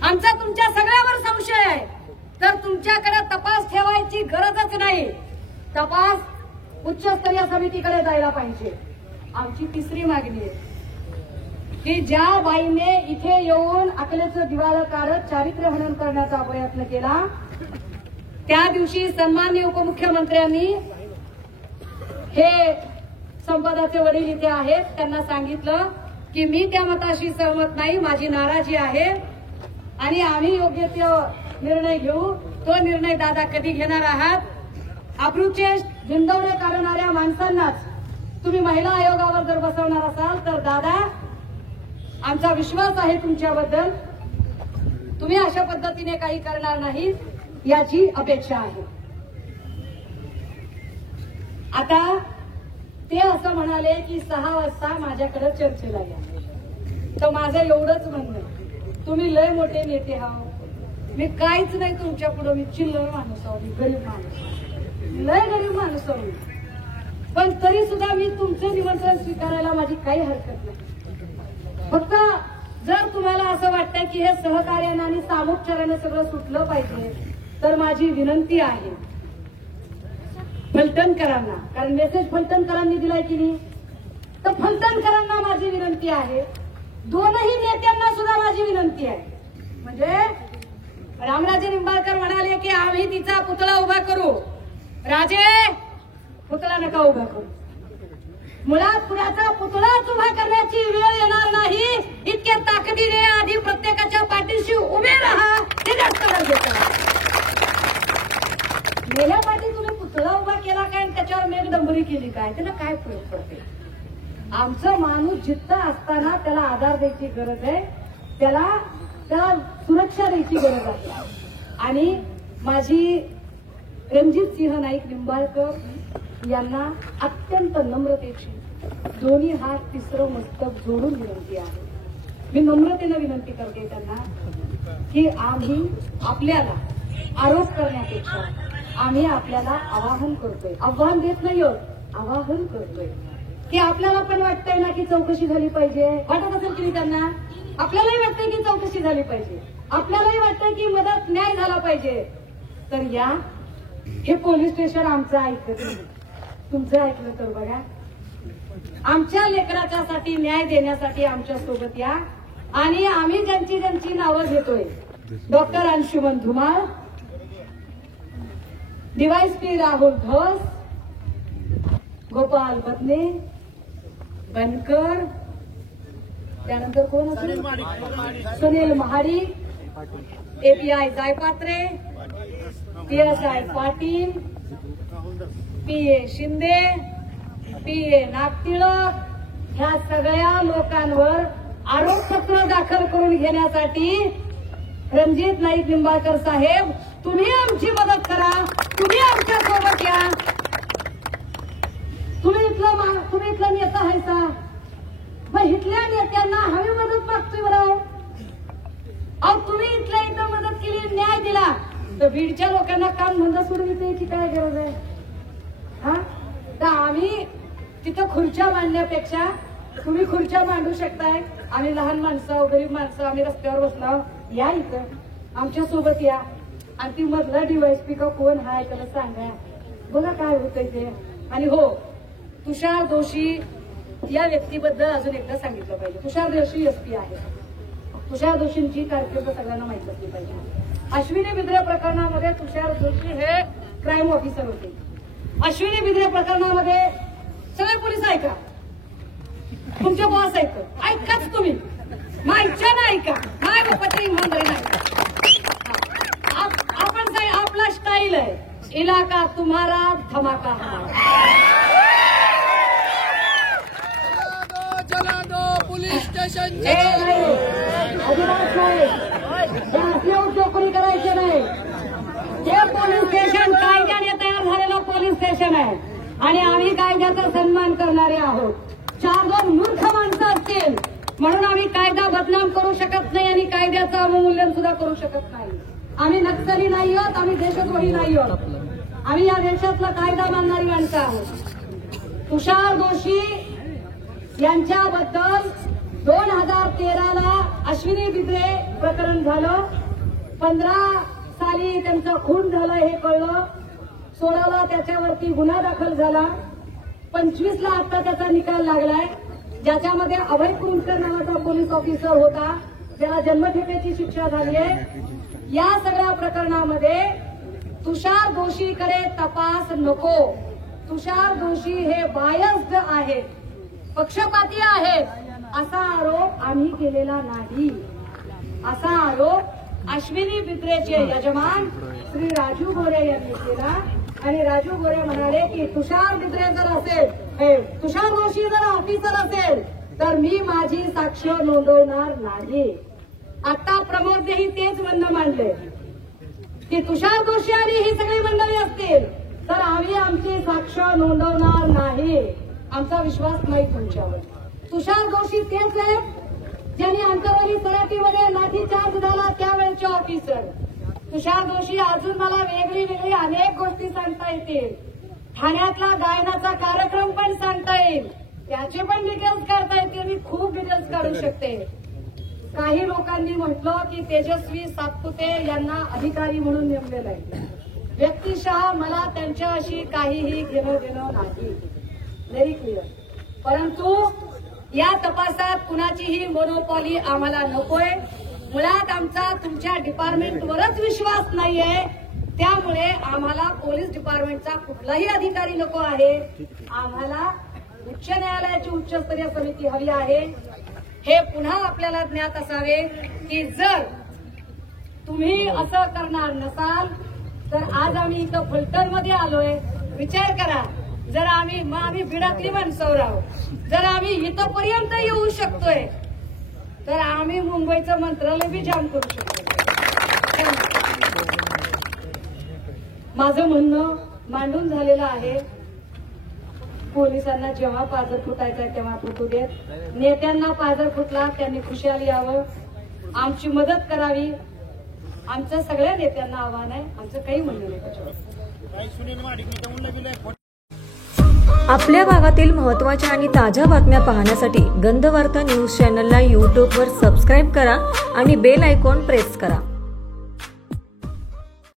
आमचा तुमच्या सगळ्यावर संशय आहे. तर तुमच्याकडे तपास ठेवायची गरजच नाही. तपास उच्चस्तरीय समितीकडे जायला पाहिजे. आमची तिसरी मागणी आहे की ज्या बाईने इथे येऊन अकलेचं दिवाळं काढत चारित्र्य हनन करण्याचा प्रयत्न केला, त्या दिवशी सन्माननीय उपमुख्यमंत्र्यांनी हे संपदाचे वडील इथे आहेत, त्यांना सांगितलं की मी त्या मताशी सहमत नाही, माझी नाराजी आहे आणि आम्ही योग्य तो निर्णय घेऊ. तो निर्णय दादा कधी घेणार आहात? अब्रूचे झुंडवणे काढणाऱ्या माणसांनाच तुम्ही महिला आयोगावर जर बसवणार असाल तर दादा, आमचा विश्वास आहे तुमच्याबद्दल, तुम्ही अशा पद्धतीने काही करणार नाही याची अपेक्षा आहे. आता ते असं म्हणाले की 6 वाजता माझ्याकडे चर्चेला या. तर माझं एवढंच म्हणणं, तुम्ही लय मोठे नेते आहो, मी काहीच नाही तुमच्या पुढे, मी चिल्लर माणूस आहो, मी गरीब माणूस, लय गरीब माणूस आहो, पण तरी सुद्धा मी तुमचं निमंत्रण स्वीकारायला माझी काही हरकत नाही. फक्त जर तुम्हाला असं वाटतंय की हे सहकार्यानं आणि सामोपचारानं सगळं सुटलं पाहिजे, तर माझी विनंती आहे फलटणकरांना, कारण मेसेज फलटणकरांनी दिलाय की नाही, तर फलटणकरांना माझी विनंती आहे, दोनही नेत्यांना सुद्धा माझी विनंती आहे. म्हणजे रामराजे निंबाळकर म्हणाले की आम्ही तिचा पुतळा उभा करू, राजे पुतळा नका उभा करू. मुळात कुणाचा पुतळाच उभा करण्याची वेळ येणार नाही, इतक्या ताकदीने आधी प्रत्येकाच्या पाठीशी उभे राहा, हे जास्त गरजेचं आहे. गेल्या पाठी तुम्ही पुतळा उभा केला काय आणि त्याच्यावर मेघडंबरी केली काय, त्याला काय फरक पडते? आमचं माणूस जिथं असताना त्याला आधार द्यायची गरज आहे, त्याला सुरक्षा द्यायची गरज आहे. आणि माझी रणजित सिंह नाईक निंबाळकर यांना अत्यंत नम्रतेची दोन्ही हात तिसरं मस्तक जोडून विनंती आहे. मी नम्रतेनं विनंती करते त्यांना की आम्ही आपल्याला आरोप करण्यापेक्षा आम्ही आपल्याला आवाहन करतोय, आव्हान देत नाही आहोत, आवाहन करतोय की आपल्याला पण वाटतंय ना की चौकशी झाली पाहिजे. वाटत असेल की त्यांना, आपल्यालाही वाटतंय की चौकशी झाली पाहिजे, आपल्यालाही वाटतंय की मदत न्याय झाला पाहिजे. तर या, हे पोलीस स्टेशन आमचं ऐकत नाही, तुमचं ऐकलं तर बघा. आमच्या लेकराच्यासाठी न्याय देण्यासाठी आमच्या सोबत या. आणि आम्ही ज्यांची ज्यांची नावं घेतोय, डॉक्टर अंशुमन धुमाळ, डीवायएसपी राहुल धस, गोपाल बदने, बनकर, त्यानंतर कोण असेल, Sunil Mahadik, API Jaypatre, PSI Patil, PA Shinde, PA Nagtilak, ह्या सगळ्या लोकांवर आरोपपत्र दाखल करून घेण्यासाठी रणजित नाईक निंबाळकर साहेब, तुम्ही आमची मदत करा, तुम्ही आमच्या सोबत या. तुम्ही इथला नेता आहेसा, मग इथल्या नेत्यांना हवी मदत मागतोय बरं. अहो तुम्ही इथल्या इथं मदत केली, न्याय दिला, तर बीडच्या लोकांना काम धंदा सोडून द्यायची काय गरज आहे? हा, तर आम्ही तिथं खुर्च्या मांडण्यापेक्षा तुम्ही खुर्च्या मांडू शकताय. आम्ही लहान माणसं, गरीब माणसं, आम्ही रस्त्यावर बसलो, या इथं आमच्या सोबत या. आणि ती मधला डीवायएसपी का कोण हाय त्याला सांगा, बघा काय होतंय ते. आणि हो, तुषार दोशी या व्यक्तीबद्दल अजून एकदा सांगितलं पाहिजे. तुषार दोशी एसपी आहे. तुषार दोशींची कारकीर्द सगळ्यांना माहित असली पाहिजे. अश्विनी बिद्रे प्रकरणामध्ये तुषार दोशी हे क्राईम ऑफिसर होते. अश्विनी बिद्रे प्रकरणामध्ये सगळे पोलीस ऐका, तुमचे बॉस ऐकाच तुम्ही, माहिच्या ना ऐका, माय बापाच्या इमानदारी नाही. आपण आपला स्टाईल आहे, इलाका तुम्हारा धमाका हमारा. पोलीस स्टेशन अजिबात नाही, असले उद्योग कोणी करायचे नाही. हे पोलीस स्टेशन कायद्याने तयार झालेलं पोलीस स्टेशन आहे आणि आम्ही कायद्याचा सन्मान करणारे आहोत. 4-2 मूर्ख माणसं असतील म्हणून आम्ही कायदा बदनाम करू शकत नाही आणि कायद्याचं अवमूल्यन सुद्धा करू शकत नाही. आम्ही नक्सली नाही आहोत, आम्ही देशद्रोही नाही आहोत. आम्ही या देशातला कायदा मानणारी माणसं आहोत. तुषार दोषी यांच्याबद्दल 2013ला अश्विनी बिद्रे प्रकरण झालं. 15 साली त्यांचा खून झाला हे कळलं. 16ला त्याच्यावरती गुन्हा दाखल झाला. 25ला आता त्याचा निकाल लागलाय, ज्याच्यामध्ये अभय कुरुंदकर नावाचा पोलीस ऑफिसर होता, ज्याला जन्मठेपेची शिक्षा झाली आहे. या सगळ्या प्रकरणामध्ये तुषार दोषीकडे तपास नको. तुषार दोषी हे बायस्ड आहेत, पक्षपाती आहेत, असा आरोप आम्ही केलेला नाही. असा आरोप अश्विनी बिद्रेचे यजमान श्री राजू गोरे यांनी केला. आणि राजू गोरे म्हणाले की तुषार बिद्रे जर असेल, तुषार दोषी जर ऑफिसर असेल तर मी माझी साक्ष नोंदवणार नाही. आता प्रमोदनेही तेच म्हणणं मांडले की तुषार दोषी आणि ही सगळी मंडळी असतील तर आम्ही आमची साक्ष नोंदवणार नाही. आमचा विश्वास नाही तुमच्यावर. तुषार दोषी तेच आहेत ज्यांनी अंतरवाली सराटीमध्ये लाठीचार्ज झाला त्यावेळेचे ऑफिसर. तुषार दोषी अजून मला वेगळी अनेक गोष्टी सांगता येतील. ठाण्यातला गायनाचा कार्यक्रम पण सांगता येईल, त्याचे पण डिटेल्स काढता येतील. मी खूप डिटेल्स काढू शकते. काही लोकांनी म्हटलं की तेजस्वी सातपुते यांना अधिकारी म्हणून नेमलेलं आहे. व्यक्तिशः मला त्यांच्याशी काहीही घेणं देणं नाही, व्हेरी क्लिअर. परंतु या तपासात कुणाचीही मोनोपॉली आम्हाला नकोय. मुळात आमचा तुमच्या डिपार्टमेंटवरच विश्वास नाहीये. त्यामुळे आम्हाला पोलीस डिपार्टमेंटचा कुठलाही अधिकारी नको आहे. आम्हाला उच्च न्यायालयाची उच्चस्तरीय समिती हवी आहे. हे पुन्हा आपल्याला ज्ञात असावे की जर तुम्ही असं करणार नसाल तर आज आम्ही इथं फलटणमध्ये आलोय. विचार करा, जर आम्ही बिडातली माणसं आहोत, जर आम्ही इथंपर्यंत येऊ शकतोय तर आम्ही मुंबईचं मंत्रालय बी जाम करू शकतो. माझं म्हणणं मांडून झालेलं आहे. पोलिसांना जेव्हा पाझर फुटायचा तेव्हा फुटू देत. नेत्यांना पाझर फुटला त्यांनी खुशाली यावं, आमची मदत करावी. आमचं सगळ्या नेत्यांना आव्हान आहे. आमचं काही म्हणणं नाही त्याच्यावर. आपल्या भागातील महत्त्वाच्या आणि ताज्या बातम्या पाहण्यासाठी गंधवार्ता न्यूज चॅनलला यूट्यूबवर सबस्क्राईब करा आणि बेल आयकॉन प्रेस करा.